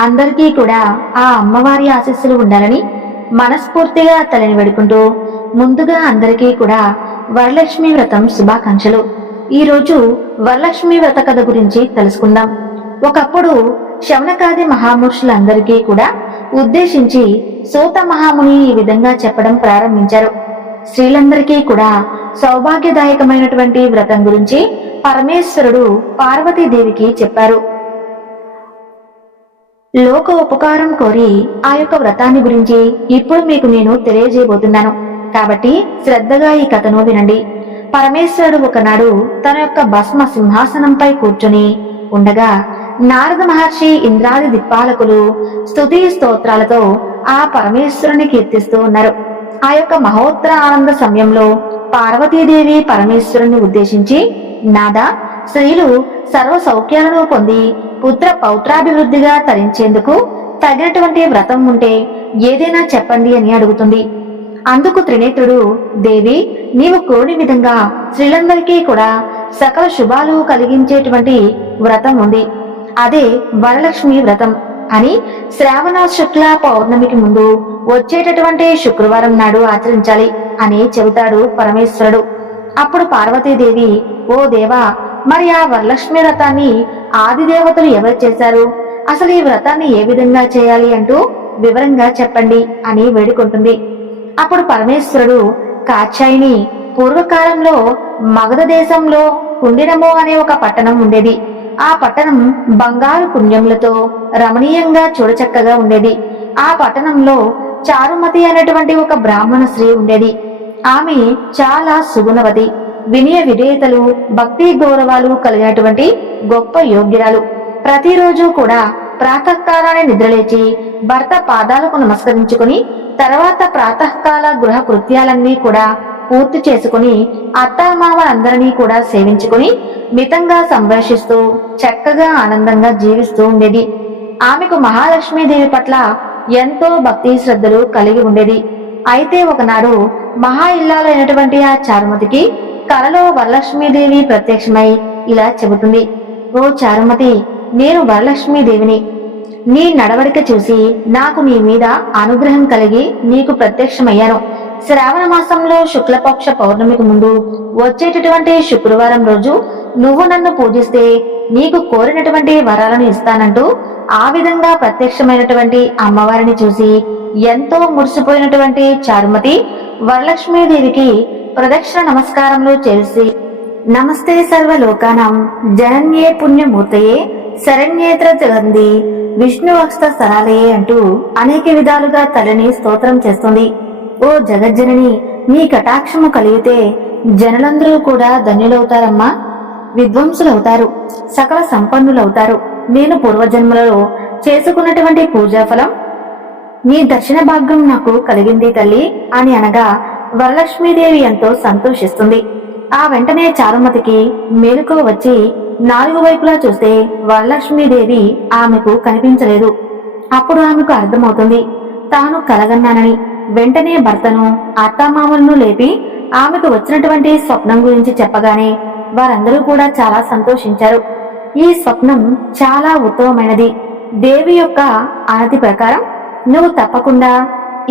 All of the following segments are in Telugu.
అందరికీ కూడా ఆ అమ్మవారి ఆశీస్సులు ఉండాలని మనస్ఫూర్తిగా తలని వేడుకుంటూ ముందుగా అందరికీ కూడా వరలక్ష్మి వ్రతం శుభాకాంక్షలు. ఈరోజు వరలక్ష్మి వ్రత కథ గురించి తెలుసుకుందాం. ఒకప్పుడు శవనకాది మహాముషులందరికీ కూడా ఉద్దేశించి సూత మహాముని ఈ విధంగా చెప్పడం ప్రారంభించారు. స్త్రీలందరికీ కూడా సౌభాగ్యదాయకమైనటువంటి వ్రతం గురించి పరమేశ్వరుడు పార్వతీదేవికి చెప్పారు. లోక ఉపకారం కోరి ఆ యొక్క వ్రతాన్ని గురించి ఇప్పుడు మీకు నేను తెలియజేయబోతున్నాను. కాబట్టి శ్రద్ధగా ఈ కథను వినండి. పరమేశ్వరుడు ఒకనాడు తన యొక్క భస్మ సింహాసనంపై కూర్చొని ఉండగా నారద మహర్షి ఇంద్రాది దిక్పాలకులు స్తుతి స్తోత్రాలతో ఆ పరమేశ్వరుని కీర్తిస్తూ ఉన్నారు. ఆ యొక్క మహోత్తర ఆనంద సమయంలో పార్వతీదేవి పరమేశ్వరుని ఉద్దేశించి, నాదా, స్త్రీలు సర్వ సౌఖ్యాలను పొంది పుత్ర పౌత్రాభివృద్ధిగా తరించేందుకు తగినటువంటి వ్రతం ఉంటే ఏదైనా చెప్పండి అని అడుగుతుంది. అందుకు త్రినేత్రుడు, దేవి, నీవు కోరిన విధంగా స్త్రీలందరికీ కూడా సకల శుభాలు కలిగించేటువంటి వ్రతం ఉంది. అదే వరలక్ష్మి వ్రతం అని శ్రావణ శుక్ల పౌర్ణమికి ముందు వచ్చేటటువంటి శుక్రవారం నాడు ఆచరించాలి అని చెబుతాడు పరమేశ్వరుడు. అప్పుడు పార్వతీదేవి, ఓ దేవా, మరి ఆ వరలక్ష్మి వ్రతాన్ని ఆది దేవతలు ఎవరు చేశారు? అసలు ఈ వ్రతాన్ని ఏ విధంగా చేయాలి అంటూ వివరంగా చెప్పండి అని వేడుకుంటుంది. అప్పుడు పరమేశ్వరుడు, కాత్యాయిని, పూర్వకాలంలో మగధ దేశంలో కుండినము అనే ఒక పట్టణం ఉండేది. ఆ పట్టణం బంగారు పుణ్యములతో రమణీయంగా చూడచక్కగా ఉండేది. ఆ పట్టణంలో చారుమతి అనేటువంటి ఒక బ్రాహ్మణ స్త్రీ ఉండేది. ఆమె చాలా సుగుణవతి, వినయ విధేయతలు, భక్తి గౌరవాలు కలిగినటువంటి గొప్ప యోగ్యురాలు. ప్రతిరోజు కూడా ప్రాతకాలాన్ని నిద్రలేచి భర్త పాదాలకు నమస్కరించుకుని తర్వాత ప్రాతకాల గృహ కృత్యాలన్నీ కూడా పూర్తి చేసుకుని అత్తామామలందరినీ కూడా సేవించుకుని మితంగా సంభాషిస్తూ చక్కగా ఆనందంగా జీవిస్తూ ఉండేది. ఆమెకు మహాలక్ష్మీదేవి పట్ల ఎంతో భక్తి శ్రద్ధలు కలిగి ఉండేది. అయితే ఒకనాడు మహా ఇల్లాలైనటువంటి ఆ చారుమతికి కలలో వరలక్ష్మీదేవి ప్రత్యక్షమై ఇలా చెబుతుంది, ఓ చారుమతి, నేను వరలక్ష్మీదేవిని. నీ నడవడిక చూసి నాకు నీ మీద అనుగ్రహం కలిగి నీకు ప్రత్యక్షమయ్యాను. శ్రావణ మాసంలో శుక్లపక్ష పౌర్ణమికి ముందు వచ్చేటటువంటి శుక్రవారం రోజు నువ్వు నన్ను పూజిస్తే నీకు కోరినటువంటి వరాలను ఇస్తానంటూ ఆ విధంగా ప్రత్యక్షమైనటువంటి అమ్మవారిని చూసి ఎంతో మురిసిపోయినటువంటి చారుమతి వరలక్ష్మీదేవికి ప్రదక్షిణ నమస్కారములు చేసి, నమస్తే సర్వలోకానం జనన్యే పుణ్యమూర్తయే శరణ్యేత్ర జగంది విష్ణువక్ష సరాలయే అంటూ అనేక విధాలుగా తల్లిని స్తోత్రం చేస్తుంది. ఓ జగజ్జనని, నీ కటాక్షము కలిగితే జనులందరూ కూడా ధన్యులవుతారమ్మా, విద్వాంసులవుతారు, సకల సంపన్నులవుతారు. నేను పూర్వజన్మలలో చేసుకున్నటువంటి పూజాఫలం నీ దర్శన భాగ్యం నాకు కలిగింది తల్లి అని అనగా వరలక్ష్మీదేవి ఎంతో సంతోషిస్తుంది. ఆ వెంటనే చారుమతికి మేలుకో వచ్చి నాలుగు వైపులా చూస్తే వరలక్ష్మీదేవి ఆమెకు కనిపించలేదు. అప్పుడు ఆమెకు అర్థమవుతుంది తాను కలగన్నానని. వెంటనే భర్తను, అత్తామామలను లేపి ఆమెకు వచ్చినటువంటి స్వప్నం గురించి చెప్పగానే వారందరూ కూడా చాలా సంతోషించారు. ఈ స్వప్నం చాలా ఉత్తమమైనది. దేవి యొక్క ఆనతి ప్రకారం నువ్వు తప్పకుండా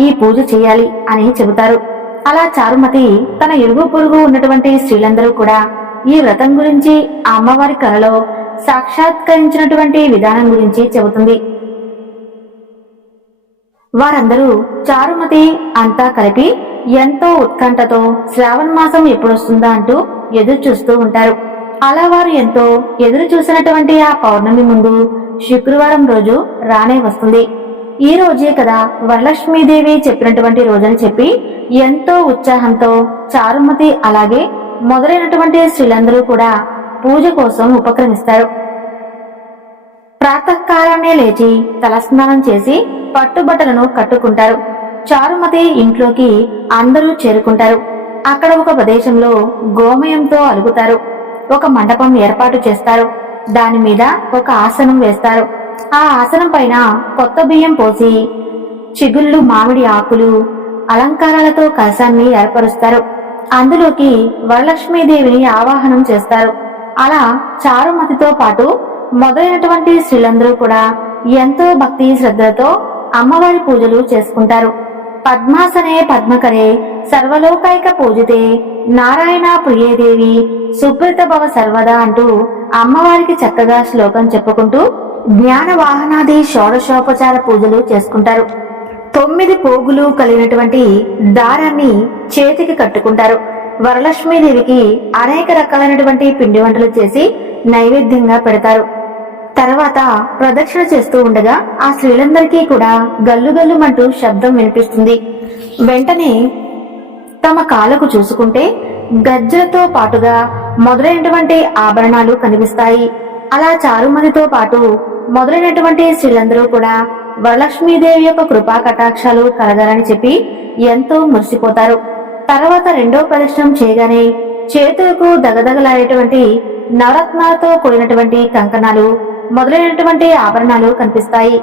ఈ పూజ చేయాలి అని చెబుతారు. అలా చారుమతి తన ఇరుగు పొరుగు ఉన్నటువంటి స్త్రీలందరూ కూడా ఈ వ్రతం గురించి ఆ అమ్మవారి కలలో సాక్షాత్కరించినటువంటి విధానం గురించి చెబుతుంది. వారందరూ చారుమతి అంతా కలిపి ఎంతో ఉత్కంఠతో శ్రావణ మాసం ఎప్పుడొస్తుందా అంటూ ఎదురు చూస్తూ ఉంటారు. అలా వారు ఎంతో ఎదురు చూసినటువంటి ఆ పౌర్ణమి ముందు శుక్రవారం రోజు రానే వస్తుంది. ఈ రోజే కదా వరలక్ష్మీదేవి చెప్పినటువంటి రోజని చెప్పి ఎంతో ఉత్సాహంతో చారుమతి అలాగే మొదలైనటువంటి స్త్రీలందరూ కూడా పూజ కోసం ఉపక్రమిస్తారు. ప్రాతకాలాన్నే లేచి తలస్నానం చేసి పట్టుబట్టలను కట్టుకుంటారు. చారుమతి ఇంట్లోకి అందరూ చేరుకుంటారు. అక్కడ ఒక ప్రదేశంలో గోమయంతో అలుగుతారు. ఒక మండపం ఏర్పాటు చేస్తారు. దాని మీద ఒక ఆసనం వేస్తారు. ఆ ఆసనం పైన కొత్త బియ్యం పోసి చిగుళ్ళు, మామిడి ఆకులు, అలంకారాలతో కలశాన్ని ఏర్పరుస్తారు. అందులోకి వరలక్ష్మీదేవిని ఆవాహనం చేస్తారు. అలా చారుమతితో పాటు మొదలైనటువంటి స్త్రీలందరూ కూడా ఎంతో భక్తి శ్రద్ధలతో అమ్మవారి పూజలు చేసుకుంటారు. పద్మాసనే పద్మకరే సర్వలోకైక పూజితే నారాయణ ప్రియేదేవి సుప్రీత భవ సర్వదా అంటూ అమ్మవారికి చక్కగా శ్లోకం చెప్పుకుంటూ జ్ఞాన వాహనాది షోడశోపచార పూజలు చేసుకుంటారు. 9 పోగులు కలిగినటువంటి దారాన్ని చేతికి కట్టుకుంటారు. వరలక్ష్మీదేవికి అనేక రకాలైనటువంటి పిండి వంటలు చేసి నైవేద్యంగా పెడతారు. తర్వాత ప్రదక్షిణ చేస్తూ ఉండగా ఆ స్త్రీలందరికీ కూడా గల్లుగల్లుమంటూ శబ్దం వినిపిస్తుంది. వెంటనే తమ కాళ్ళకు చూసుకుంటే గజ్జలతో పాటుగా మొదలైనటువంటి ఆభరణాలు కనిపిస్తాయి. అలా చారుమతితో పాటు మొదలైనటువంటి స్త్రీలందరూ కూడా వరలక్ష్మీదేవి యొక్క కృపా కటాక్షాలు కలగాలని చెప్పి ఎంతో మురిసిపోతారు. తర్వాత రెండో ప్రదక్షిణం చేయగానే చేతులకు దగదగలాడేటువంటి నవరత్నాలతో కూడినటువంటి కంకణాలు మొదలైనటువంటి ఆభరణాలు కనిపిస్తాయి.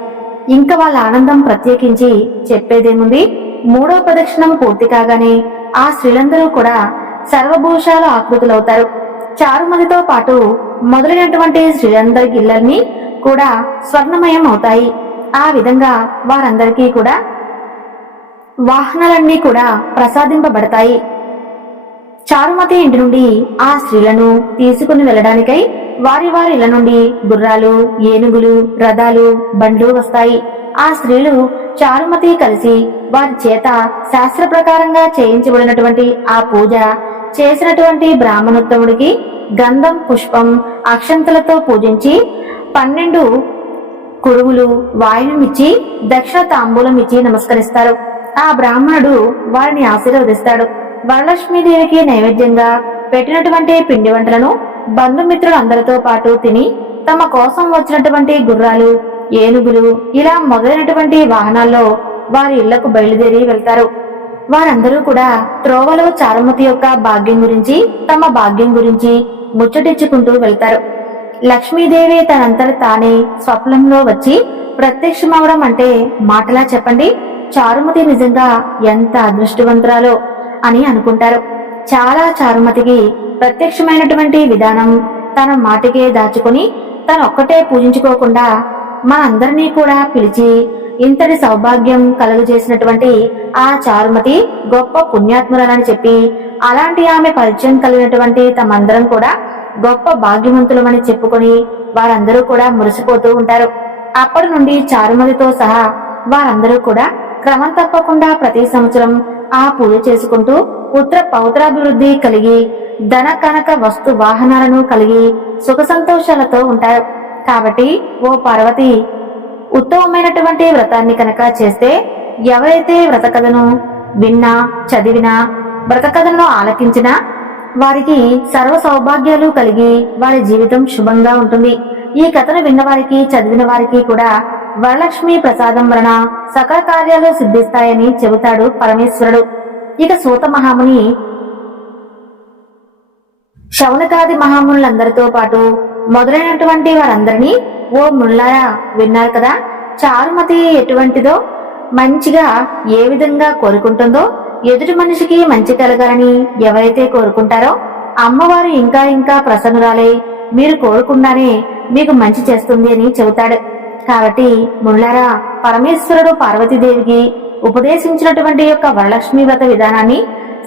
ఇంకా వాళ్ళ ఆనందం ప్రత్యేకించి చెప్పేదేముంది. మూడో ప్రదక్షిణం పూర్తి కాగానే ఆ స్త్రీలందరూ కూడా సర్వభూషాల ఆకృతులవుతారు. చారుమతితో పాటు మొదలైనటువంటి స్త్రీలందరి ఇళ్ళని కూడా స్వర్ణమయం అవుతాయి. ఆ విధంగా వారందరికీ కూడా వాహనాలన్నీ కూడా ప్రసాదింపబడతాయి. చారుమతి ఇంటి నుండి ఆ స్త్రీలను తీసుకుని వెళ్ళడానికై వారి వారి ఇళ్ల నుండి గుర్రాలు, ఏనుగులు, రథాలు, బండ్లు వస్తాయి. ఆ స్త్రీలు చారుమతి కలిసి వారి చేత శాస్త్ర ప్రకారంగా చేయించబడినటువంటి ఆ పూజ చేసినటువంటి బ్రాహ్మణోత్తముడికి గంధం, పుష్పం, అక్షంతలతో పూజించి 12 కుడుములు వాయునం ఇచ్చి దక్షిణ తాంబూలం ఇచ్చి నమస్కరిస్తారు. ఆ బ్రాహ్మణుడు వారిని ఆశీర్వదిస్తాడు. వరలక్ష్మీదేవికి నైవేద్యంగా పెట్టినటువంటి పిండి వంటలను బంధుమిత్రులు అందరితో పాటు తిని తమ కోసం వచ్చినటువంటి గుర్రాలు, ఏనుగులు ఇలా మొదలైనటువంటి వాహనాల్లో వారి ఇళ్లకు బయలుదేరి వెళ్తారు. వారందరూ కూడా త్రోవలో చారుమతి యొక్క భాగ్యం గురించి, తమ భాగ్యం గురించి ముచ్చటించుకుంటూ వెళ్తారు. లక్ష్మీదేవి తనంతట తానే స్వప్నంలో వచ్చి ప్రత్యక్షమవడం అంటే మాటలా చెప్పండి. చారుమతి నిజంగా ఎంత అదృష్టవంతురాలో అని అనుకుంటారు. చాలా చారుమతికి ప్రత్యక్షమైనటువంటి విధానం తన మాటికే దాచుకుని తనొక్కటే పూజించుకోకుండా మనందరినీ కూడా పిలిచి ఇంతటి సౌభాగ్యం కలుగజేసినటువంటి ఆ చారుమతి గొప్ప పుణ్యాత్మురాలని చెప్పి, అలాంటి ఆమె పరిచయం కలిగినటువంటి తమందరం కూడా గొప్ప భాగ్యవంతులమని చెప్పుకొని వారందరూ కూడా మురిసిపోతూ ఉంటారు. అప్పటి నుండి చారుమతితో సహా వారందరూ కూడా క్రమం తప్పకుండా ప్రతి సంవత్సరం ఆ పూజ చేసుకుంటూ పుత్ర పౌత్రాభివృద్ధి కలిగి ధన కనక వస్తు వాహనాలను కలిగి సుఖ సంతోషాలతో ఉంటారు. కాబట్టి ఓ పార్వతి, ఉత్తమమైనటువంటి వ్రతాన్ని కనుక చేస్తే ఎవరైతే వ్రత కథను విన్నా, చదివినా, వ్రత కథను ఆలకించినా వారికి సర్వ సౌభాగ్యాలు కలిగి వారి జీవితం శుభంగా ఉంటుంది. ఈ కథను విన్న వారికి, చదివిన వారికి కూడా వరలక్ష్మి ప్రసాదం వలన సకల కార్యాలు సిద్ధిస్తాయని చెబుతాడు పరమేశ్వరుడు. ఇక సూత మహాముని శౌనకాది మహామునులందరితో పాటు మొదలైనటువంటి వారందరినీ, ఓ మునులారా విన్నారు కదా, చారుమతి ఎటువంటిదో, మంచిగా ఏ విధంగా కోరుకుంటుందో, ఎదుటి మనిషికి మంచి కలగాలని ఎవరైతే కోరుకుంటారో అమ్మవారు ఇంకా ఇంకా ప్రసన్నురాలై మీరు కోరుకుండానే మీకు మంచి చేస్తుంది అని చెబుతాడు. కాబట్టి మునులారా, పరమేశ్వరుడు పార్వతీదేవికి ఉపదేశించినటువంటి యొక్క వరలక్ష్మీ వ్రత విధానాన్ని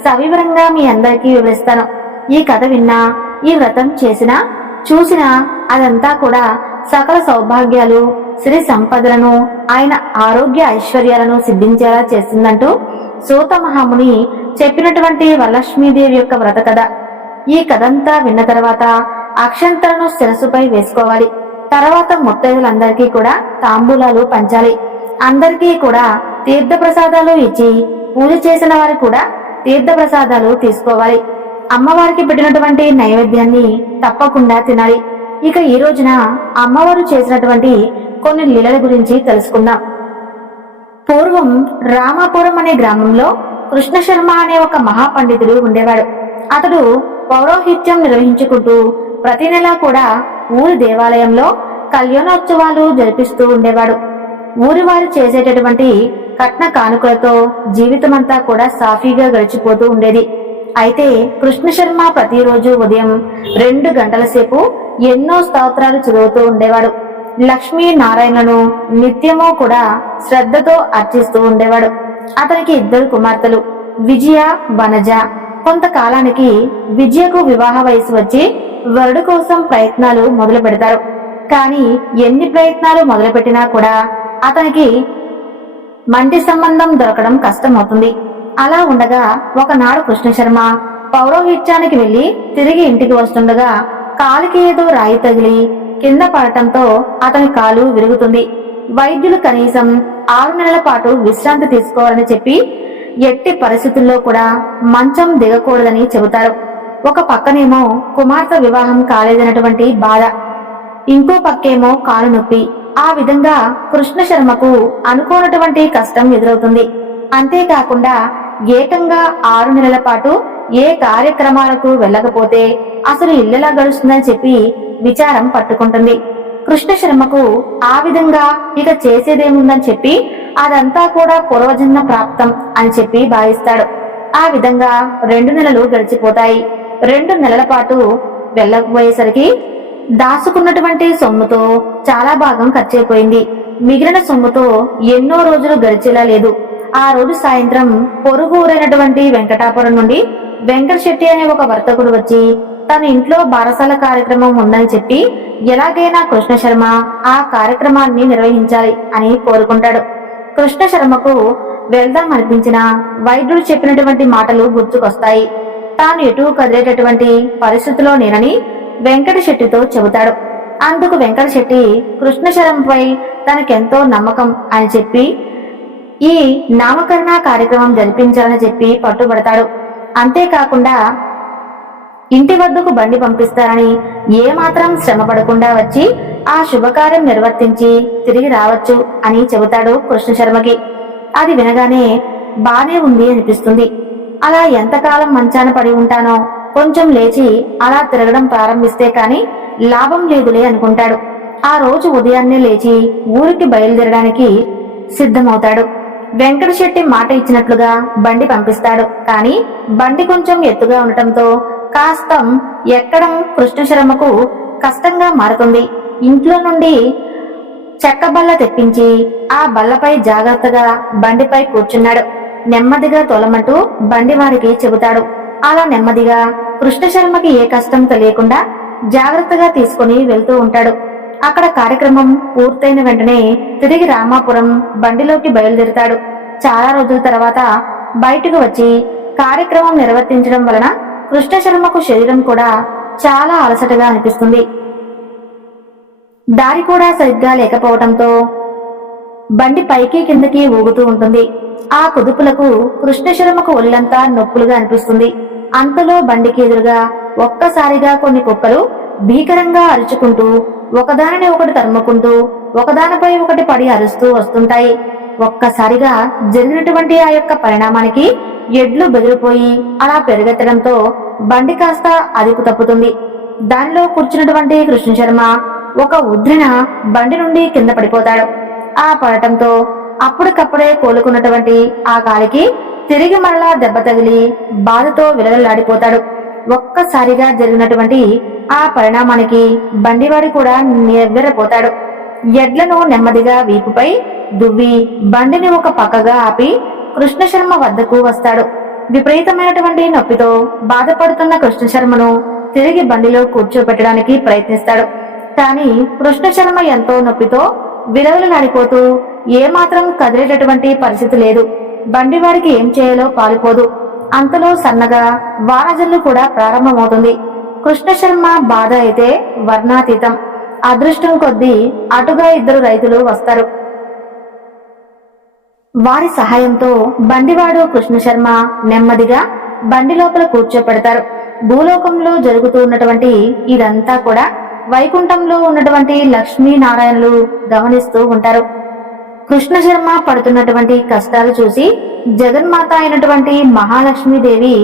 సవివరంగా మీ అందరికీ వివరిస్తాను. ఈ కథ విన్నా, ఈ వ్రతం చేసినా, చూసినా అదంతా కూడా సకల సౌభాగ్యాలు, శ్రీ సంపదలను, ఆయన ఆరోగ్య ఐశ్వర్యాలను సిద్ధించేలా చేస్తుందంటూ సూత మహాముని చెప్పినటువంటి వరలక్ష్మీదేవి యొక్క వ్రత కథ. ఈ కథంతా విన్న తర్వాత అక్షంతలను శిరస్సుపై వేసుకోవాలి. తర్వాత ముత్తైదులందరికీ కూడా తాంబూలాలు పంచాలి. అందరికీ కూడా తీర్థ ప్రసాదాలు ఇచ్చి పూజ చేసిన వారు కూడా తీర్థ ప్రసాదాలు తీసుకోవాలి. అమ్మవారికి పెట్టినటువంటి నైవేద్యాన్ని తప్పకుండా తినాలి. ఇక ఈ రోజున అమ్మవారు చేసినటువంటి కొన్ని లీలల గురించి తెలుసుకుందాం. పూర్వం రామాపురం అనే గ్రామంలో కృష్ణ శర్మ అనే ఒక మహాపండితుడు ఉండేవాడు. అతడు పౌరోహిత్యం నిర్వహించుకుంటూ ప్రతి నెలా కూడా ఊరి దేవాలయంలో కళ్యాణోత్సవాలు జరిపిస్తూ ఉండేవాడు. ఊరి వారు చేసేటటువంటి కట్న కానుకలతో జీవితమంతా కూడా సాఫీగా గడిచిపోతూ ఉండేది. అయితే కృష్ణ శర్మ ప్రతిరోజు ఉదయం 2 గంటల సేపు ఎన్నో స్తోత్రాలు చదువుతూ ఉండేవాడు. లక్ష్మీ నారాయణను నిత్యము కూడా శ్రద్ధతో అర్చిస్తూ ఉండేవాడు. అతనికి 2 కుమార్తెలు, విజయ, వనజ. కొంతకాలానికి విజయకు వివాహ వయసు వచ్చి వరుడు కోసం ప్రయత్నాలు మొదలు పెడతారు. కానీ ఎన్ని ప్రయత్నాలు మొదలుపెట్టినా కూడా అతనికి మంటి సంబంధం దొరకడం కష్టమవుతుంది. అలా ఉండగా ఒకనాడు కృష్ణశర్మ పౌరోహిత్యానికి వెళ్లి తిరిగి ఇంటికి వస్తుండగా కాలికి ఏదో రాయి తగిలి కింద పడటంతో అతని కాలు విరుగుతుంది. వైద్యులు కనీసం 6 నెలల పాటు విశ్రాంతి తీసుకోవాలని చెప్పి ఎట్టి పరిస్థితుల్లో కూడా మంచం దిగకూడదని చెబుతారు. ఒక పక్కనేమో కుమార్తె వివాహం కాలేదన్నటువంటి బాధ, ఇంకో పక్కేమో కాలు నొప్పి. ఆ విధంగా కృష్ణశర్మకు అనుకోనటువంటి కష్టం ఎదురవుతుంది. అంతేకాకుండా ఏకంగా 6 నెలల పాటు ఏ కార్యక్రమాలకు వెళ్ళకపోతే అసలు ఇల్లెలా గడుస్తుందని చెప్పి విచారం పట్టుకుంటుంది. కృష్ణశర్మకు ఆ విధంగా ఇక చేసేదేముందని చెప్పి అదంతా కూడా పూర్వజన్మ ప్రాప్తం అని చెప్పి భావిస్తాడు. ఆ విధంగా 2 నెలలు గడిచిపోతాయి. 2 నెలల పాటు వెళ్ళకపోయేసరికి దాచుకున్నటువంటి సొమ్ముతో చాలా భాగం ఖర్చయిపోయింది. మిగిలిన సొమ్ముతో ఎన్నో రోజులు గడిచేలా లేదు. ఆ రోజు సాయంత్రం పొరుగు ఊరైనటువంటి వెంకటాపురం నుండి వెంకట శెట్టి అనే ఒక వర్తకుడు వచ్చి తన ఇంట్లో బారసాల కార్యక్రమం ఉందని చెప్పి ఎలాగైనా కృష్ణశర్మ ఆ కార్యక్రమాన్ని నిర్వహించాలి అని కోరుకుంటాడు. కృష్ణశర్మకు వెళ్దాం అనిపించిన వైద్యుడు చెప్పినటువంటి మాటలు గుర్తుకొస్తాయి. తాను ఎటు కదిలేటటువంటి పరిస్థితిలో నేనని వెంకట శెట్టితో చెబుతాడు. అందుకు వెంకట శెట్టి కృష్ణశర్మపై తనకెంతో నమ్మకం అని చెప్పి ఈ నామకరణ కార్యక్రమం జరిపించాలని చెప్పి పట్టుబడతాడు. అంతేకాకుండా ఇంటి వద్దకు బండి పంపిస్తారని, ఏమాత్రం శ్రమ పడకుండా వచ్చి ఆ శుభకార్యం నిర్వర్తించి తిరిగి రావచ్చు అని చెబుతాడు కృష్ణశర్మకి. అది వినగానే బానే ఉంది అనిపిస్తుంది. అలా ఎంతకాలం మంచాన పడి ఉంటానో, కొంచెం లేచి అలా తిరగడం ప్రారంభిస్తే కాని లాభం లేదులే అనుకుంటాడు. ఆ రోజు ఉదయాన్నే లేచి ఊరికి బయలుదేరడానికి సిద్ధమవుతాడు. వెంకట శెట్టి మాట ఇచ్చినట్లుగా బండి పంపిస్తాడు. కానీ బండి కొంచెం ఎత్తుగా ఉండటంతో కాస్తం ఎక్కడం కృష్ణశర్మకు కష్టంగా మారుతుంది. ఇంట్లో నుండి చెక్క బల్ల తెప్పించి ఆ బల్లపై జాగ్రత్తగా బండిపై కూర్చున్నాడు. నెమ్మదిగా తోలమంటూ బండి వారికి చెబుతాడు. అలా నెమ్మదిగా కృష్ణశర్మకి ఏ కష్టం తెలియకుండా జాగ్రత్తగా తీసుకుని వెళ్తూ ఉంటాడు. అక్కడ కార్యక్రమం పూర్తయిన వెంటనే తిరిగి రామాపురం బండిలోకి బయలుదేరుతాడు. చాలా రోజుల తర్వాత బయటకు వచ్చి కార్యక్రమం నిర్వర్తించడం వలన కృష్ణశర్మకు శరీరం కూడా చాలా అలసటగా అనిపిస్తుంది. దారి కూడా సరిగ్గా లేకపోవడంతో బండి పైకి కిందకి ఊగుతూ ఉంటుంది. ఆ కుదుపులకు కృష్ణశర్మకు ఒళ్ళంతా నొప్పులుగా అనిపిస్తుంది. అంతలో బండికి ఎదురుగా ఒక్కసారిగా కొన్ని కుక్కలు భీకరంగా అరుచుకుంటూ ఒకదానిని ఒకటి తరుముకుంటూ ఒకదానిపై ఒకటి పడి అరుస్తూ వస్తుంటాయి. ఒక్కసారిగా జరిగినటువంటి ఆ యొక్క పరిణామానికి ఎడ్లు బెదిరిపోయి అలా పెరుగెత్తడంతో బండి కాస్త అదుపు తప్పుతుంది. దానిలో కూర్చున్నటువంటి కృష్ణశర్మ ఒక ఉద్రిన బండి నుండి కింద పడిపోతాడు. ఆ పడటంతో అప్పటికప్పుడే కోలుకున్నటువంటి ఆ కాలికి తిరిగి మరలా దెబ్బ తగిలి బాధతో విలవిల్లాడిపోతాడు. ఒక్కసారిగా జరిగినటువంటి ఆ పరిణామానికి బండివాడి కూడా నివ్వెరపోతాడు. ఎడ్లను నెమ్మదిగా వీపుపై దువ్వి బండిని ఒక పక్కగా ఆపి కృష్ణశర్మ వద్దకు వస్తాడు. విపరీతమైనటువంటి నొప్పితో బాధపడుతున్న కృష్ణశర్మను తిరిగి బండిలో కూర్చోబెట్టడానికి ప్రయత్నిస్తాడు. కానీ కృష్ణశర్మ ఎంతో నొప్పితో విలవిలలాడిపోతూ ఏమాత్రం కదిలేటటువంటి పరిస్థితి లేదు. బండివాడికి ఏం చేయాలో పాలుపోదు. అంతలో సన్నగా వానజల్లు కూడా ప్రారంభమవుతుంది. కృష్ణశర్మ బాధ అయితే వర్ణాతీతం. అదృష్టం కొద్దీ అటుగా 2 రైతులు వస్తారు. వారి సహాయంతో బండివాడు కృష్ణశర్మ నెమ్మదిగా బండి లోపల కూర్చోపెడతారు. భూలోకంలో జరుగుతూ ఉన్నటువంటి ఇదంతా కూడా వైకుంఠంలో ఉన్నటువంటి లక్ష్మీనారాయణులు గమనిస్తూ ఉంటారు. కృష్ణశర్మ పడుతున్నటువంటి కష్టాలు చూసి జగన్మాత అయినటువంటి మహాలక్ష్మీదేవి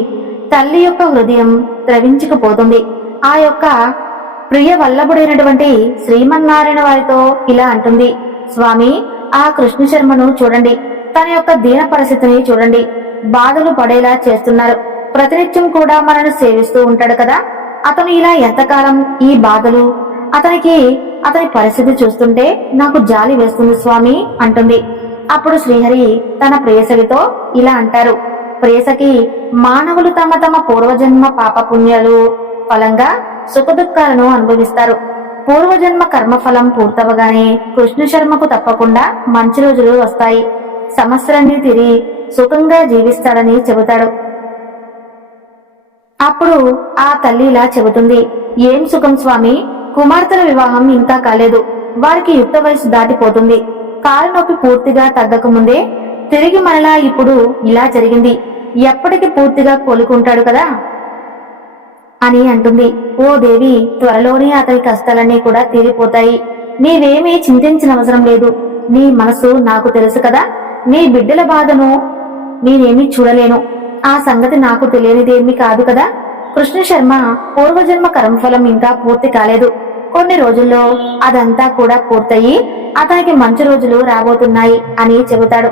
తల్లి యొక్క హృదయం ద్రవించుకుపోతుంది. ఆ యొక్క ప్రియ వల్లభుడైనటువంటి శ్రీమన్నారాయణ వారితో ఇలా అంటుంది, స్వామి, ఆ కృష్ణశర్మను చూడండి, తన యొక్క దీన పరిస్థితిని చూడండి, బాధలు పడేలా చేస్తున్నారు. ప్రతినిత్యం కూడా మనను సేవిస్తూ ఉంటాడు కదా, అతను ఇలా ఎంతకాలం ఈ బాధలు, అతనికి అతని పరిస్థితి చూస్తుంటే నాకు జాలి వేస్తుంది స్వామి అంటుంది. అప్పుడు శ్రీహరి తన ప్రేయసగితో ఇలా అంటారు. ప్రేయసకి, మానవులు తమ తమ పూర్వజన్మ పాపపుణ్యాలు ఫలంగా సుఖదుఖాలను అనుభవిస్తారు. పూర్వజన్మ కర్మఫలం పూర్తవగానే కృష్ణ శర్మకు తప్పకుండా మంచి రోజులు వస్తాయి. సమస్యలన్నీ తీరి సుఖంగా జీవిస్తాడని చెబుతాడు. అప్పుడు ఆ తల్లి ఇలా చెబుతుంది. ఏం సుఖం స్వామి, కుమార్తెల వివాహం ఇంకా కాలేదు. వారికి యుక్త వయసు దాటిపోతుంది. కాలు నొప్పి పూర్తిగా తగ్గకముందే తిరిగి మరలా ఇప్పుడు ఇలా జరిగింది. ఎప్పటికి పూర్తిగా కోలుకుంటాడు కదా అని అంటుంది. ఓ దేవి, త్వరలోనే అతని కష్టాలన్నీ కూడా తీరిపోతాయి. నీవేమీ చింతించిన అవసరం లేదు. నీ మనసు నాకు తెలుసు కదా. నీ బిడ్డల బాధను నేనేమీ చూడలేను. ఆ సంగతి నాకు తెలియనిదేమీ కాదు కదా. కృష్ణ శర్మ పూర్వజన్మ కర్మఫలం ఇంకా పూర్తి కాలేదు. కొన్ని రోజుల్లో అదంతా కూడా పూర్తయి అతనికి మంచి రోజులు రాబోతున్నాయి అని చెబుతాడు.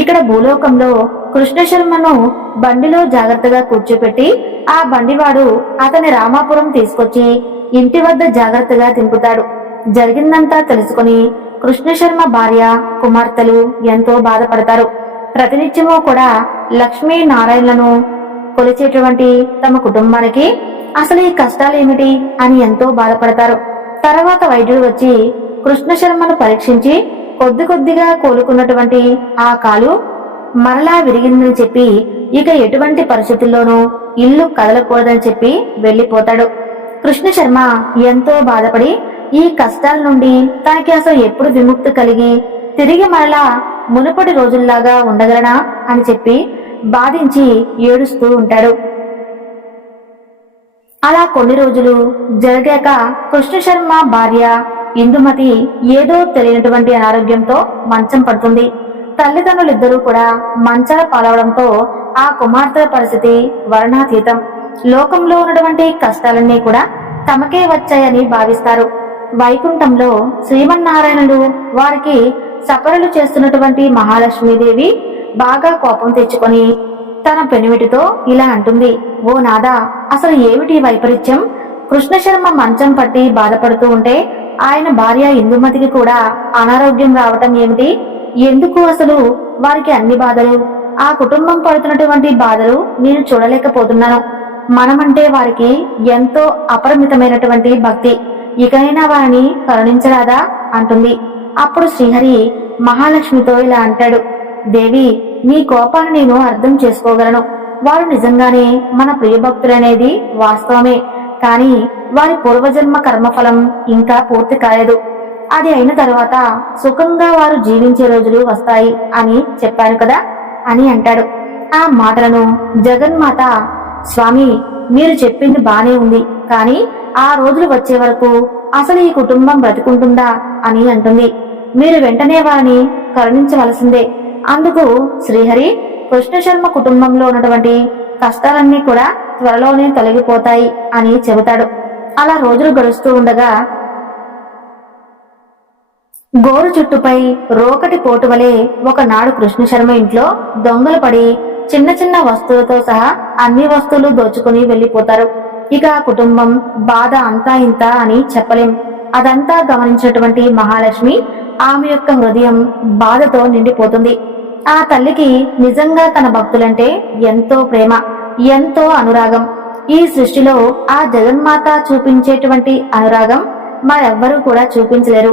ఇక్కడ భూలోకంలో కృష్ణ శర్మను బండిలో జాగ్రత్తగా కూర్చోపెట్టి ఆ బండివాడు అతని రామాపురం తీసుకొచ్చి ఇంటి వద్ద జాగ్రత్తగా దింపుతాడు. జరిగిందంతా తెలుసుకుని కృష్ణ శర్మ భార్య, కుమార్తెలు ఎంతో బాధపడతారు. ప్రతినిత్యము కూడా లక్ష్మీ నారాయణలను కొలిచేటువంటి తమ కుటుంబానికి అసలు ఈ కష్టాలేమిటి అని ఎంతో బాధపడతారు. తర్వాత వైద్యుడు వచ్చి కృష్ణ శర్మను పరీక్షించి కొద్ది కొద్దిగా కోలుకున్నటువంటి ఆ కాలు మరలా విరిగిందని చెప్పి ఇక ఎటువంటి పరిస్థితుల్లోనూ ఇల్లు కదలకూడదని చెప్పి వెళ్లిపోతాడు. కృష్ణ శర్మ ఎంతో బాధపడి ఈ కష్టాల నుండి తనకి అసలు ఎప్పుడు విముక్తి కలిగి తిరిగి మరలా మునుపటి రోజుల్లాగా ఉండగలనా అని చెప్పి బాధించి ఏడుస్తూ ఉంటాడు. అలా కొన్ని రోజులు జరిగాక కృష్ణ శర్మ భార్య ఇందుమతి ఏదో తెలియనటువంటి అనారోగ్యంతో మంచం పడుతుంది. తల్లిదండ్రులిద్దరూ కూడా మంచాల పాలవడంతో ఆ కుమార్తెల పరిస్థితి వర్ణాతీతం. లోకంలో ఉన్నటువంటి కష్టాలన్నీ కూడా తమకే వచ్చాయని భావిస్తారు. వైకుంఠంలో శ్రీమన్నారాయణుడు వారికి సపరలు చేస్తున్నటువంటి మహాలక్ష్మీదేవి బాగా కోపం తెచ్చుకొని తన పెనిమిటితో ఇలా అంటుంది. ఓ నాదా, అసలు ఏమిటి వైపరీత్యం? కృష్ణ శర్మ మంచం పట్టి బాధపడుతూ ఉంటే ఆయన భార్య ఇందుమతికి కూడా అనారోగ్యం రావటం ఏమిటి? ఎందుకు అసలు వారికి అన్ని బాధలు? ఆ కుటుంబం పడుతున్నటువంటి బాధలు నేను చూడలేకపోతున్నాను. మనమంటే వారికి ఎంతో అపరిమితమైనటువంటి భక్తి. ఇకనైనా వారిని కరుణించరాదా అంటుంది. అప్పుడు శ్రీహరి మహాలక్ష్మితో ఇలా అంటాడు. దేవి, నీ కోపాన్ని నేను అర్థం చేసుకోగలను. వారు నిజంగానే మన ప్రియభక్తులనేది వాస్తవమే. కానీ వారి పూర్వజన్మ కర్మఫలం ఇంకా పూర్తి కాలేదు. అది అయిన తర్వాత సుఖంగా వారు జీవించే రోజులు వస్తాయి అని చెప్పాను కదా అని అంటాడు. ఆ మాటలను జగన్మాత, స్వామి, మీరు చెప్పింది బానే ఉంది, కానీ ఆ రోజులు వచ్చే వరకు అసలు ఈ కుటుంబం బ్రతుకుంటుందా అని అంటుంది. మీరు వెంటనే వారిని కరుణించవలసిందే. అందుకు శ్రీహరి కృష్ణ శర్మ కుటుంబంలో ఉన్నటువంటి కష్టాలన్నీ కూడా త్వరలోనే తొలగిపోతాయి అని చెబుతాడు. అలా రోజులు గడుస్తూ ఉండగా గోరు చుట్టుపై రోకటి పోటు వలె ఒకనాడు కృష్ణ శర్మ ఇంట్లో దొంగలు పడి చిన్న చిన్న వస్తువులతో సహా అన్ని వస్తువులు దోచుకుని వెళ్లిపోతారు. ఇక ఆ కుటుంబం బాధ అంతా ఇంత అని చెప్పలేం. అదంతా గమనించినటువంటి మహాలక్ష్మి ఆమె యొక్క హృదయం బాధతో నిండిపోతుంది. ఆ తల్లికి నిజంగా తన భక్తులంటే ఎంతో ప్రేమ, ఎంతో అనురాగం. ఈ సృష్టిలో ఆ జగన్మాత చూపించేటువంటి అనురాగం మరెవ్వరూ కూడా చూపించలేరు.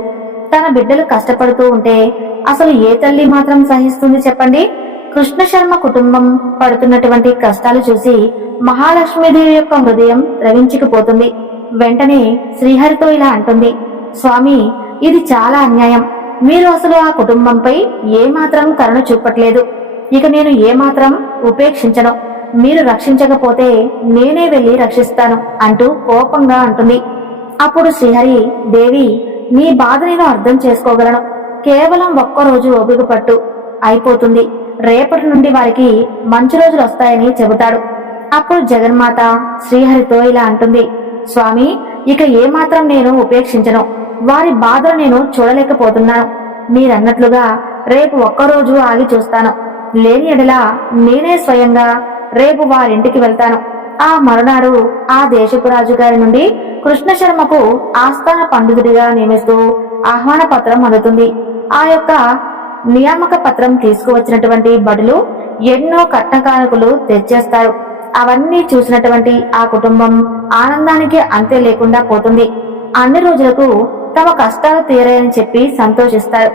తన బిడ్డలు కష్టపడుతూ ఉంటే అసలు ఏ తల్లి మాత్రం సహిస్తుంది చెప్పండి? కృష్ణ శర్మ కుటుంబం పడుతున్నటువంటి కష్టాలు చూసి మహాలక్ష్మీదేవి యొక్క హృదయం ద్రవించుకుపోతుంది. వెంటనే శ్రీహరితో ఇలా అంటుంది. స్వామి, ఇది చాలా అన్యాయం. మీరు అసలు ఆ కుటుంబంపై ఏమాత్రం కరుణ చూపట్లేదు. ఇక నేను ఏమాత్రం ఉపేక్షించను. మీరు రక్షించకపోతే నేనే వెళ్లి రక్షిస్తాను అంటూ కోపంగా అంటుంది. అప్పుడు శ్రీహరి, దేవి, నీ బాధ నేను అర్థం చేసుకోగలను. కేవలం ఒక్కరోజు ఓపిక పట్టు, అయిపోతుంది. రేపటి నుండి వారికి మంచి రోజులు వస్తాయని చెబుతాడు. అప్పుడు జగన్మాత శ్రీహరితో ఇలా అంటుంది. స్వామి, ఇక ఏమాత్రం నేను ఉపేక్షించను. వారి బాధలు నేను చూడలేకపోతున్నాను. మీరన్నట్లుగా రేపు ఒక్కరోజు ఆగి చూస్తాను. లేని ఎడలా నేనే స్వయంగా రేపు వారింటికి వెళ్తాను. ఆ మరునాడు ఆ దేశపు రాజు గారి నుండి కృష్ణ శర్మకు ఆస్థాన పండితుడిగా నియమిస్తూ ఆహ్వాన పత్రం అందుతుంది. ఆ యొక్క నియామక పత్రం తీసుకువచ్చినటువంటి బడులు ఎన్నో కట్నకారకులు తెచ్చేస్తారు. అవన్నీ చూసినటువంటి ఆ కుటుంబం ఆనందానికి అంతే లేకుండా పోతుంది. అన్ని రోజులకు తమ కష్టాలు తీరాయని చెప్పి సంతోషిస్తారు.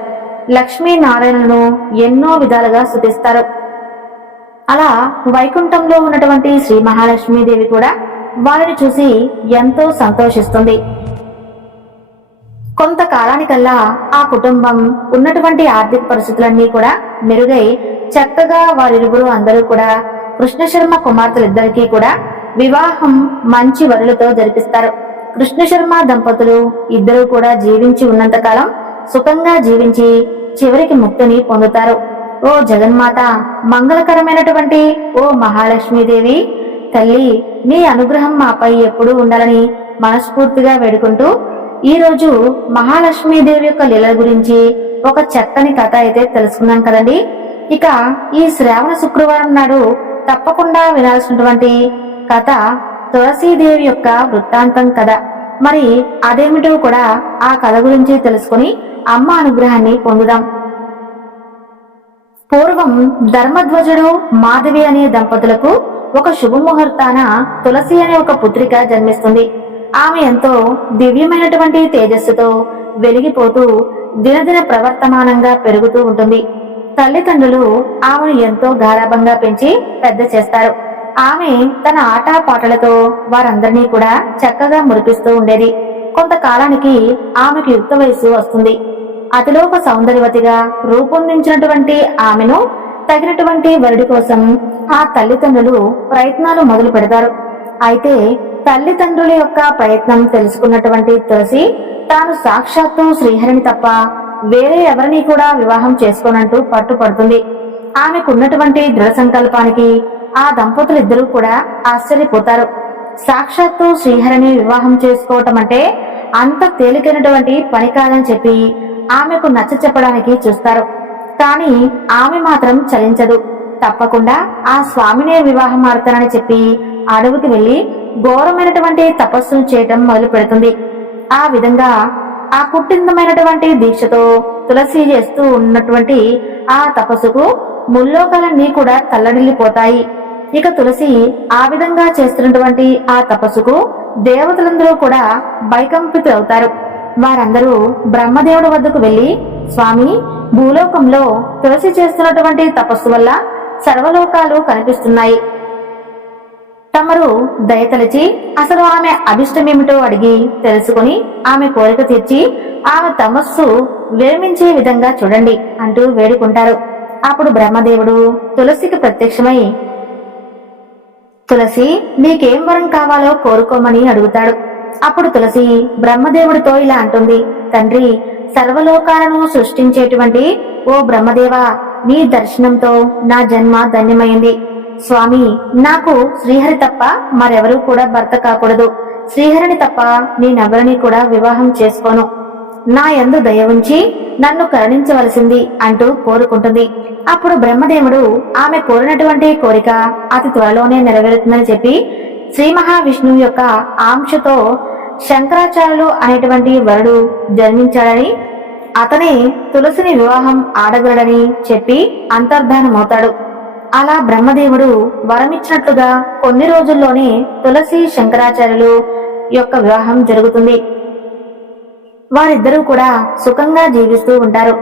లక్ష్మీనారాయణను ఎన్నో విధాలుగా స్తుతిస్తారు. అలా వైకుంఠంలో ఉన్నటువంటి శ్రీ మహాలక్ష్మీదేవి కూడా వారిని చూసి ఎంతో సంతోషిస్తుంది. కొంతకాలానికల్లా ఆ కుటుంబం ఉన్నటువంటి ఆర్థిక పరిస్థితులన్నీ కూడా మెరుగై చక్కగా వారిరువురు అందరూ కూడా కృష్ణశర్మ కుమార్తెలిద్దరికీ కూడా వివాహం మంచి వరులతో జరిపిస్తారు. కృష్ణశర్మ దంపతులు ఇద్దరూ కూడా జీవించి ఉన్నంతకాలం సుఖంగా జీవించి చివరికి ముక్తిని పొందుతారు. ఓ జగన్మాత, మంగళకరమైనటువంటి ఓ మహాలక్ష్మీదేవి తల్లి, నీ అనుగ్రహం మాపై ఎప్పుడూ ఉండాలని మనస్ఫూర్తిగా వేడుకుంటూ ఈ రోజు మహాలక్ష్మీదేవి యొక్క లీల గురించి ఒక చక్కని కథ అయితే తెలుసుకున్నాం కదండి. ఇక ఈ శ్రావణ శుక్రవారం నాడు తప్పకుండా వినాల్సినటువంటి కథ తులసీదేవి యొక్క వృత్తాంతం కథ. మరి అదేమిటో కూడా ఆ కథ గురించి తెలుసుకుని అమ్మ అనుగ్రహాన్ని పొందుదాం. పూర్వం ధర్మధ్వజుడు మాధవి అనే దంపతులకు ఒక శుభముహూర్తాన తులసి అనే ఒక పుత్రిక జన్మిస్తుంది. ఆమె ఎంతో దివ్యమైనటువంటి తేజస్సుతో వెలిగిపోతూ దినదిన ప్రవర్తమానంగా పెరుగుతూ ఉంటుంది. తల్లిదండ్రులు ఆమెను ఎంతో గారాభంగా పెంచి పెద్ద చేస్తారు. ఆమె తన ఆటపాటలతో వారందరినీ కూడా చక్కగా మురిపిస్తూ ఉండేది. కొంతకాలానికి ఆమెకు యుక్త వయస్సు వస్తుంది. అతిలోక సౌందర్యవతిగా రూపొందించినటువంటి ఆమెను తగినటువంటి వరుడి కోసం ఆ తల్లిదండ్రులు ప్రయత్నాలు మొదలు పెడతారు. అయితే తల్లిదండ్రుల యొక్క ప్రయత్నం తెలుసుకున్నటువంటి తులసి తాను సాక్షాత్తు శ్రీహరిని తప్ప వేరే ఎవరిని కూడా వివాహం చేసుకోనంటూ పట్టుపడుతుంది. ఆమెకున్నటువంటి దృఢ సంకల్పానికి ఆ దంపతులిద్దరూ కూడా ఆశ్చర్యపోతారు. సాక్షాత్తు శ్రీహరిని వివాహం చేసుకోవటం అంటే అంత తేలికైనటువంటి పని కాదని చెప్పి ఆమెకు నచ్చ చెప్పడానికి చూస్తారు. కానీ ఆమె మాత్రం చలించదు. తప్పకుండా ఆ స్వామినే వివాహం ఆడతానని చెప్పి అడవికి వెళ్లి ఘోరమైనటువంటి తపస్సును చేయటం మొదలు పెడుతుంది. ఆ విధంగా ఆ కుట్టిందమైనటువంటి దీక్షతో తులసి చేస్తూ ఉన్నటువంటి ఆ తపస్సుకు ముల్లోకాలన్నీ కూడా తల్లడిల్లిపోతాయి. ఇక తులసి ఆ విధంగా చేస్తున్నటువంటి ఆ తపస్సుకు దేవతలందరూ కూడా భయకంపితులవుతారు. వారందరూ బ్రహ్మదేవుడి వద్దకు వెళ్లి, స్వామి, భూలోకంలో తులసి చేస్తున్నటువంటి తపస్సు వల్ల సర్వలోకాలు కనిపిస్తున్నాయి. తమరు దయతలచి అసలు ఆమె అభిష్టమేమిటో అడిగి తెలుసుకుని ఆమె కోరిక తీర్చి ఆమె తమస్సు విరమించే విధంగా చూడండి అంటూ వేడుకుంటారు. అప్పుడు బ్రహ్మదేవుడు తులసికి ప్రత్యక్షమై, తులసి, నీకేం వరం కావాలో కోరుకోమని అడుగుతాడు. అప్పుడు తులసి బ్రహ్మదేవుడితో ఇలా అంటుంది, తండ్రి, సర్వలోకాలను సృష్టించేటువంటి ఓ బ్రహ్మదేవా, నీ దర్శనంతో నా జన్మ ధన్యమైంది. స్వామి, నాకు శ్రీహరి తప్ప మరెవరూ కూడా భర్త కాకూడదు. శ్రీహరిని తప్ప నేనెవరిని కూడా వివాహం చేసుకోను. నా యందు దయ ఉంచి నన్ను కరుణించవలసింది అంటూ కోరుకుంటుంది. అప్పుడు బ్రహ్మదేవుడు ఆమె కోరినటువంటి కోరిక అతి త్వరలోనే నెరవేరుతుందని చెప్పి శ్రీ మహావిష్ణువు యొక్క ఆంశతో శంకరాచార్యులు అనేటువంటి వరుడు జన్మించాడని, అతనే తులసిని వివాహం ఆడగలడని చెప్పి అంతర్ధానమవుతాడు. అలా బ్రహ్మదేవుడు వరమిచ్చినట్లుగా కొన్ని రోజుల్లోనే తులసి శంకరాచార్యులు యొక్క వివాహం జరుగుతుంది. వారిద్దరూ కూడా సుఖంగా జీవిస్తూ ఉంటారు.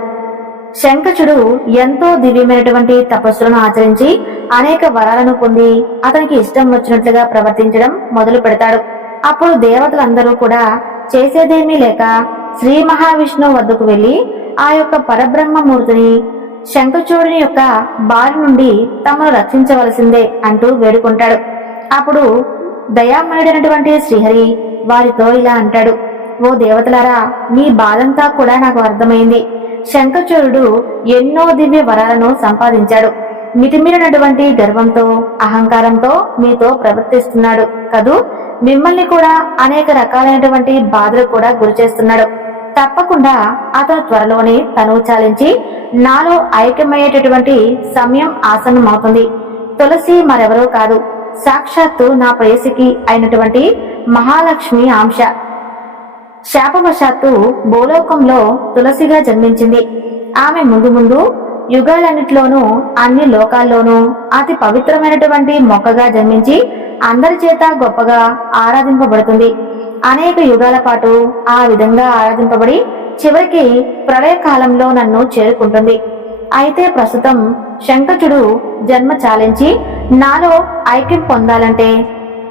శంకచుడు ఎంతో దివ్యమైనటువంటి తపస్సులను ఆచరించి అనేక వరాలను పొంది అతనికి ఇష్టం వచ్చినట్లుగా ప్రవర్తించడం మొదలు పెడతాడు. అప్పుడు దేవతలందరూ కూడా చేసేదేమీ లేక శ్రీ మహావిష్ణువు వద్దకు వెళ్లి ఆ యొక్క పరబ్రహ్మమూర్తిని శంఖచూడుని యొక్క బారి నుండి తమను రక్షించవలసిందే అంటూ వేడుకుంటాడు. అప్పుడు దయామయుడైనటువంటి శ్రీహరి వారితో ఇలా అంటాడు, ఓ దేవతలారా, మీ బాధంతా కూడా నాకు అర్థమైంది. శంఖచూరుడు ఎన్నో దివ్య వరాలను సంపాదించాడు. మితిమీరినటువంటి గర్వంతో అహంకారంతో మీతో ప్రవర్తిస్తున్నాడు కదూ. మిమ్మల్ని కూడా అనేక రకాలైనటువంటి బాధలు కూడా గురి చేస్తున్నాడు. తప్పకుండా అతను త్వరలోనే తనువు చాలించి నాలో ఐక్యమయ్యేటటువంటి సమయం ఆసన్నమవుతుంది. తులసి మరెవరో కాదు, సాక్షాత్తు నా ప్రేయసికి అయినటువంటి మహాలక్ష్మి అంశ. శాపవశాత్తు భూలోకంలో తులసిగా జన్మించింది. ఆమె ముందు ముందు యుగాలన్నిటిలోనూ అన్ని లోకాల్లోనూ అతి పవిత్రమైనటువంటి మొక్కగా జన్మించి అందరి చేత గొప్పగా ఆరాధింపబడుతుంది. అనేక యుగాల పాటు ఆ విధంగా ఆరాధింపబడి చివరికి ప్రళయకాలంలో నన్ను చేరుకుంటుంది. అయితే ప్రస్తుతం శంకరుడు జన్మ చాలించి నాలో ఐక్యం పొందాలంటే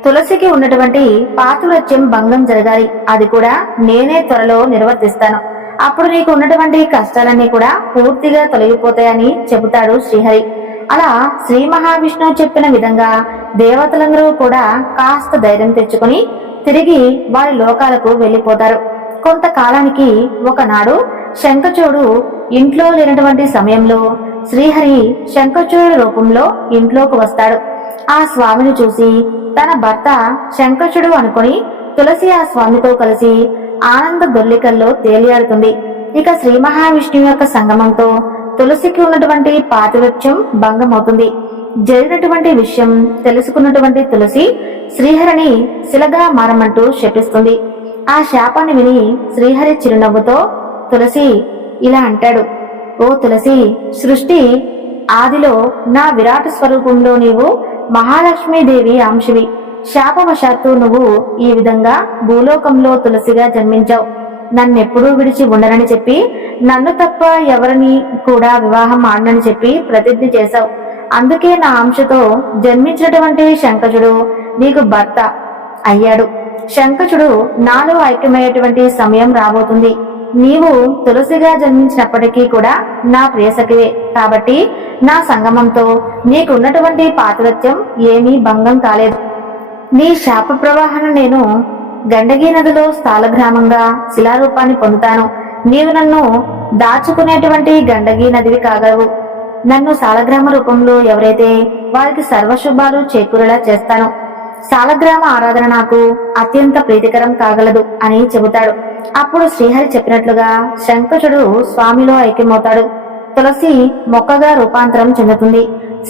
తులసికి ఉన్నటువంటి పాతివ్రత్యం భంగం జరగాలి. అది కూడా నేనే త్వరలో నిర్వర్తిస్తాను. అప్పుడు నీకు ఉన్నటువంటి కష్టాలన్నీ కూడా పూర్తిగా తొలగిపోతాయని చెబుతాడు శ్రీహరి. అలా శ్రీ మహావిష్ణువు చెప్పిన విధంగా దేవతలందరూ కూడా కాస్త ధైర్యం తెచ్చుకుని తిరిగి వారి లోకాలకు వెళ్లిపోతారు. కొంతకాలానికి ఒకనాడు శంఖచూడు ఇంట్లో లేనటువంటి సమయంలో శ్రీహరి శంఖచూడు రూపంలో ఇంట్లోకి వస్తాడు. ఆ స్వామిని చూసి తన భర్త శంఖచుడు అనుకుని తులసి ఆ స్వామితో కలిసి ఆనంద దొర్లికల్లో తేలియాడుతుంది. ఇక శ్రీ మహావిష్ణువు యొక్క సంగమంతో తులసికి ఉన్నటువంటి పాతివ్రత్యం భంగమవుతుంది. జరిగినటువంటి విషయం తెలుసుకున్నటువంటి తులసి శ్రీహరిని శిలగా మారమంటూ శపిస్తుంది. ఆ శాపాన్ని విని శ్రీహరి చిరునవ్వుతో తులసి ఇలా అంటాడు, ఓ తులసి, సృష్టి ఆదిలో నా విరాట్ స్వరూపంలో నీవు మహాలక్ష్మీదేవి అంశవి. శాపవశాత్తు నువ్వు ఈ విధంగా భూలోకంలో తులసిగా జన్మించావు. నన్నెప్పుడూ విడిచి ఉండనని చెప్పి నన్ను తప్ప ఎవరిని కూడా వివాహం ఆడనని చెప్పి ప్రతిజ్ఞ చేశావు. అందుకే నా అంశతో జన్మించినటువంటి శంఖచుడు నీకు భర్త అయ్యాడు. శంఖచుడు నాలో ఐక్యమయ్యేటువంటి సమయం రాబోతుంది. నీవు తులసిగా జన్మించినప్పటికీ కూడా నా ప్రియసఖివే కాబట్టి నా సంగమంతో నీకున్నటువంటి పాతివ్రత్యం ఏమీ భంగం కాలేదు. నీ శాప ప్రవాహన నేను గండకీ నదిలో స్థాలగ్రామంగా శిలారూపాన్ని పొందుతాను. నీవు నన్ను దాచుకునేటువంటి గండకీ నదివి కాగలవు. నన్ను సాలగ్రామ రూపంలో ఎవరైతే వారికి సర్వశుభాలు చేకూరేలా చేస్తాను. సాలగ్రామ ఆరాధన నాకు అత్యంత ప్రీతికరం కాగలదు అని చెబుతాడు. అప్పుడు శ్రీహరి చెప్పినట్లుగా శంఖచుడు స్వామిలో ఐక్యమవుతాడు. తులసి మొక్కగా రూపాంతరం చెందుతుంది.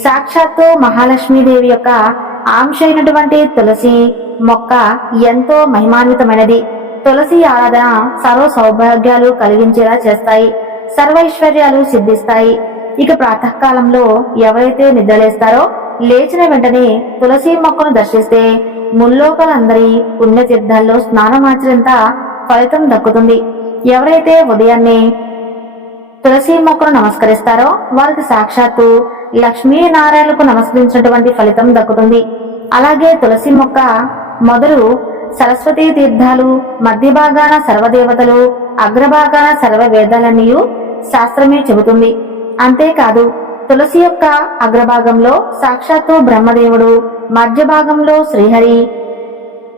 సాక్షాత్తు మహాలక్ష్మీదేవి యొక్క అంశ అయినటువంటి తులసి మొక్క ఎంతో మహిమాన్వితమైనది. తులసి ఆరాధన సర్వ సౌభాగ్యాలు కలిగించేలా చేస్తాయి. సర్వైశ్వర్యాలు సిద్ధిస్తాయి. ఇక ప్రాతకాలంలో ఎవరైతే నిద్రలేస్తారో లేచిన వెంటనే తులసి మొక్కను దర్శిస్తే ముల్లోకాలందరి పుణ్యతీర్థాల్లో స్నానమాచరింత ఫలితం దక్కుతుంది. ఎవరైతే ఉదయాన్నే తులసి మొక్కను నమస్కరిస్తారో వారికి సాక్షాత్తు లక్ష్మీనారాయణకు నమస్కరించినటువంటి ఫలితం దక్కుతుంది. అలాగే తులసి మొక్క మొదలు సరస్వతీ తీర్థాలు, మధ్య భాగాన సర్వదేవతలు, అగ్రభాగాన సర్వ వేదాలన్నీ శాస్త్రమే చెబుతుంది. అంతేకాదు తులసి యొక్క అగ్రభాగంలో సాక్షాత్తు బ్రహ్మదేవుడు, మధ్య భాగంలో శ్రీహరి,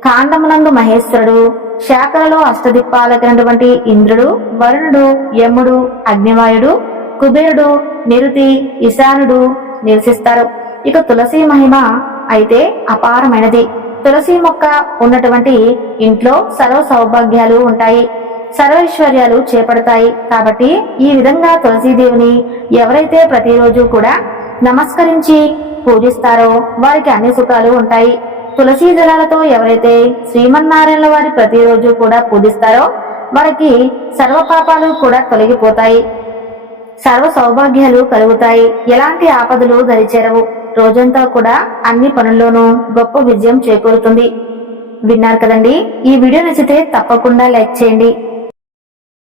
కాండమునందు మహేశ్వరుడు, శాఖలలో అష్టదిక్పాలకైనటువంటి ఇంద్రుడు, వరుణుడు, యముడు, అగ్నివాయుడు, కుబేరుడు, నిరుతి, ఈశానుడు నివసిస్తారు. ఇక తులసి మహిమ అయితే అపారమైనది. తులసి మొక్క ఉన్నటువంటి ఇంట్లో సర్వ సౌభాగ్యాలు ఉంటాయి, సర్వైశ్వర్యాలు చేపడతాయి. కాబట్టి ఈ విధంగా తులసీదేవిని ఎవరైతే ప్రతిరోజు కూడా నమస్కరించి పూజిస్తారో వారికి అన్ని సుఖాలు ఉంటాయి. తులసీ దళాలతో ఎవరైతే శ్రీమన్నారాయణ వారి ప్రతిరోజు కూడా పూజిస్తారో వారికి సర్వ పాపాలు కూడా తొలగిపోతాయి, సర్వ సౌభాగ్యాలు కలుగుతాయి. ఎలాంటి ఆపదలు దరిచేరవు. రోజంతా కూడా అన్ని పనుల్లోనూ గొప్ప విజయం చేకూరుతుంది. విన్నారు కదండి. ఈ వీడియో నచ్చితే తప్పకుండా లైక్ చేయండి.